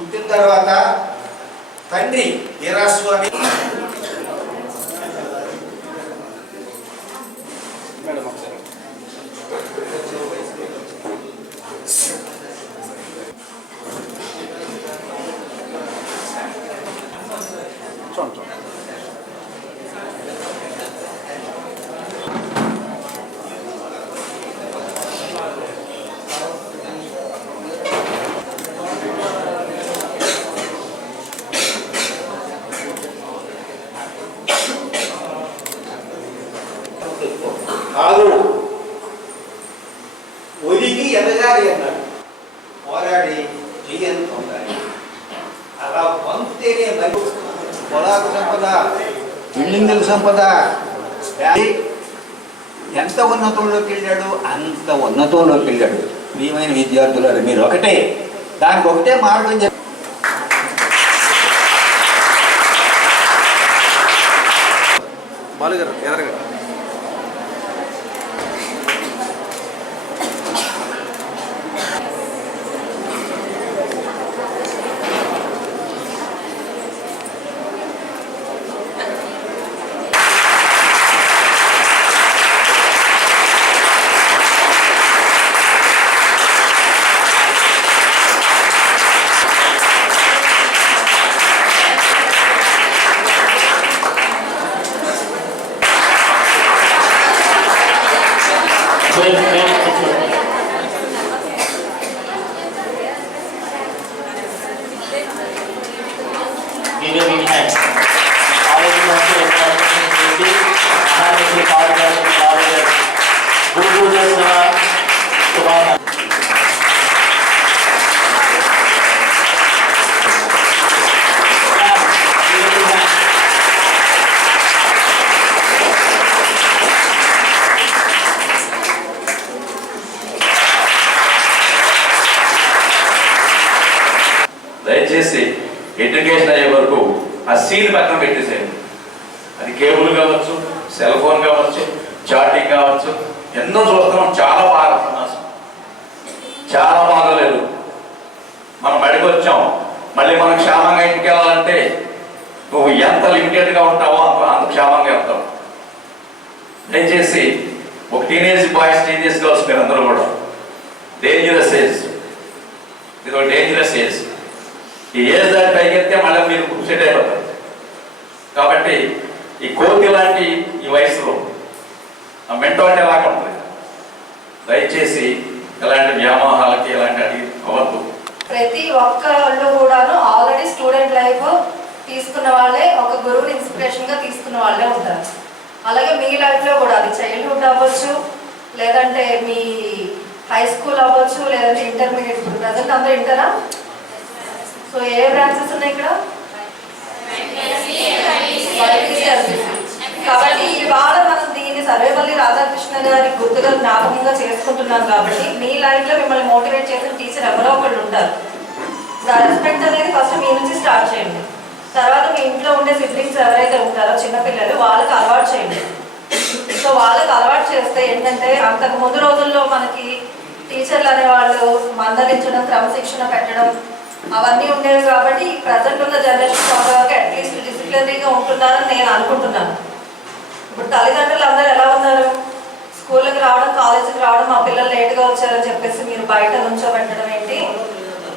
పుట్టిన తర్వాత తండ్రి వీరాస్వామి కాదు ఒదిగి ఎదగాలి అన్నాడు. పోరాడి జయను పొందాలి. అలా పొందితేనే మరి పొలాకు సంపద, బిల్డింగుల సంపద, ఎంత ఉన్నతంలోకి వెళ్ళాడు అంత ఉన్నతంలోకి వెళ్ళాడు. ప్రియమైన విద్యార్థులారు, మీరు ఒకటే దానికి ఒకటే మార్గం చెప్పి బాలుగారు ఎదరగా దయచేసి ఎడ్యుకేషన్ అయ్యే వరకు ఆ సీన్ పక్కన పెట్టేసేయండి. అది కేబుల్ కావచ్చు, సెల్ ఫోన్ కావచ్చు, చాటింగ్ కావచ్చు, ఎన్నో చూస్తున్నాం. చాలా బాగా సమాసం, చాలా బాగలేదు. మనం బయటకు వచ్చాం, మళ్ళీ మనం క్షేమంగా ఇంటికి వెళ్ళాలంటే నువ్వు ఎంత లిమిటెడ్గా ఉంటావో అంత క్షేమంగా వెళ్తావు. దయచేసి ఒక టీనేజ్ బాయ్స్, టీనేజ్ గర్ల్స్ మీరు అందరూ కూడా డేంజరస్ ఏజ్, ఇది ఒక డేంజరస్ ఏజ్. ఈ ఏజ్ దాటి పైకి వెళ్తే మళ్ళీ మీరు సెట్ అయిపోతారు. కాబట్టి ఈ కోతి లాంటి ఈ వయసులో ఆ మెంటాలిటీ ఎలాగ ఉంటుంది. దయచేసి ఎలాంటి వ్యామోహాలకి ఎలాంటి అడిగి అవ్వద్దు. ప్రతి ఒక్కళ్ళు కూడాను ఆల్రెడీ స్టూడెంట్ లైఫ్ తీసుకున్న వాళ్ళే, ఒక గురువుని ఇన్స్పిరేషన్గా తీసుకున్న వాళ్ళే ఉంటారు. అలాగే మీ లైఫ్లో కూడా అది చైల్డ్హుడ్ అవ్వచ్చు, లేదంటే మీ హై స్కూల్ అవ్వచ్చు, లేదంటే ఇంటర్మీడియట్. ఇప్పుడు ప్రజెంట్ అందరూ ఇంటరా? సో ఏ బ్రాంచెస్ ఉన్నాయి ఇక్కడ? కాబట్టి ఇవాళ మనం దీన్ని సర్వేపల్లి రాధాకృష్ణ గారి గుర్తుగా జ్ఞాపకంగా చేసుకుంటున్నాం. కాబట్టి మీ లైఫ్లో మిమ్మల్ని మోటివేట్ చేసిన టీచర్ ఎవరో ఒకళ్ళు ఉంటారు. ఆ రెస్పెక్ట్ అనేది ఫస్ట్ మీ నుంచి స్టార్ట్ చేయండి. తర్వాత మీ ఇంట్లో ఉండే సిబ్లింగ్స్ ఎవరైతే ఉంటారో చిన్నపిల్లలు, వాళ్ళకి అలవాటు చేయండి. సో వాళ్ళకి అలవాటు చేస్తే ఏంటంటే, అంతకు ముందు రోజుల్లో మనకి టీచర్లు అనేవాళ్ళు మందలించడం, క్రమశిక్షణ పెట్టడం అవన్నీ ఉండేవి. కాబట్టి ప్రజెంట్ ఉన్న జనరేషన్ కొంతవరకు అట్లీస్ట్ డిసిప్లినరీగా ఉంటున్నారని నేను అనుకుంటున్నాను. ఇప్పుడు తల్లిదండ్రులు అందరూ ఎలా ఉన్నారు? స్కూల్కి రావడం, కాలేజీకి రావడం, మా పిల్లలు లేట్గా వచ్చారని చెప్పేసి మీరు బయట నుంచోబెట్టడం ఏంటి,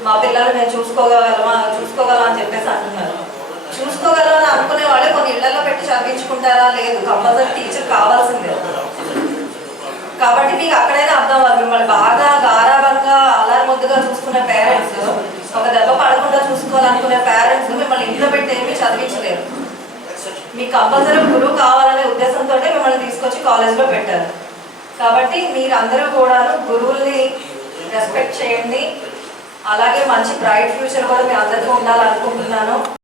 మా పిల్లలు మేము చూసుకోగలం అని చెప్పేసి అంటున్నారు. చూసుకోగలం అని అనుకునే వాళ్ళే కొన్ని ఇళ్లలో పెట్టి చదివించుకుంటారా? లేదు, కంపల్సరీ టీచర్ కావాల్సిందే. కాబట్టి మీకు అక్కడైనా అర్థం అవ్వాలి. మిమ్మల్ని బాగా గారాబంగా అల్లరి ముద్దుగా చూసుకునే పేరెంట్స్, ఒక దెబ్బ పడకుండా చూసుకోవాలనుకునే పేరెంట్స్ మిమ్మల్ని ఇంట్లో పెట్టి ఏమీ చదివించలేరు. మీకు కంపల్సరీ గురువు కావాలనే ఉద్దేశంతో మిమ్మల్ని తీసుకొచ్చి కాలేజ్లో పెట్టారు. కాబట్టి మీరందరూ కూడా గురువుల్ని రెస్పెక్ట్ చేయండి. అలాగే మంచి బ్రైట్ ఫ్యూచర్ కూడా మీ అందరికీ ఉండాలనుకుంటున్నాను.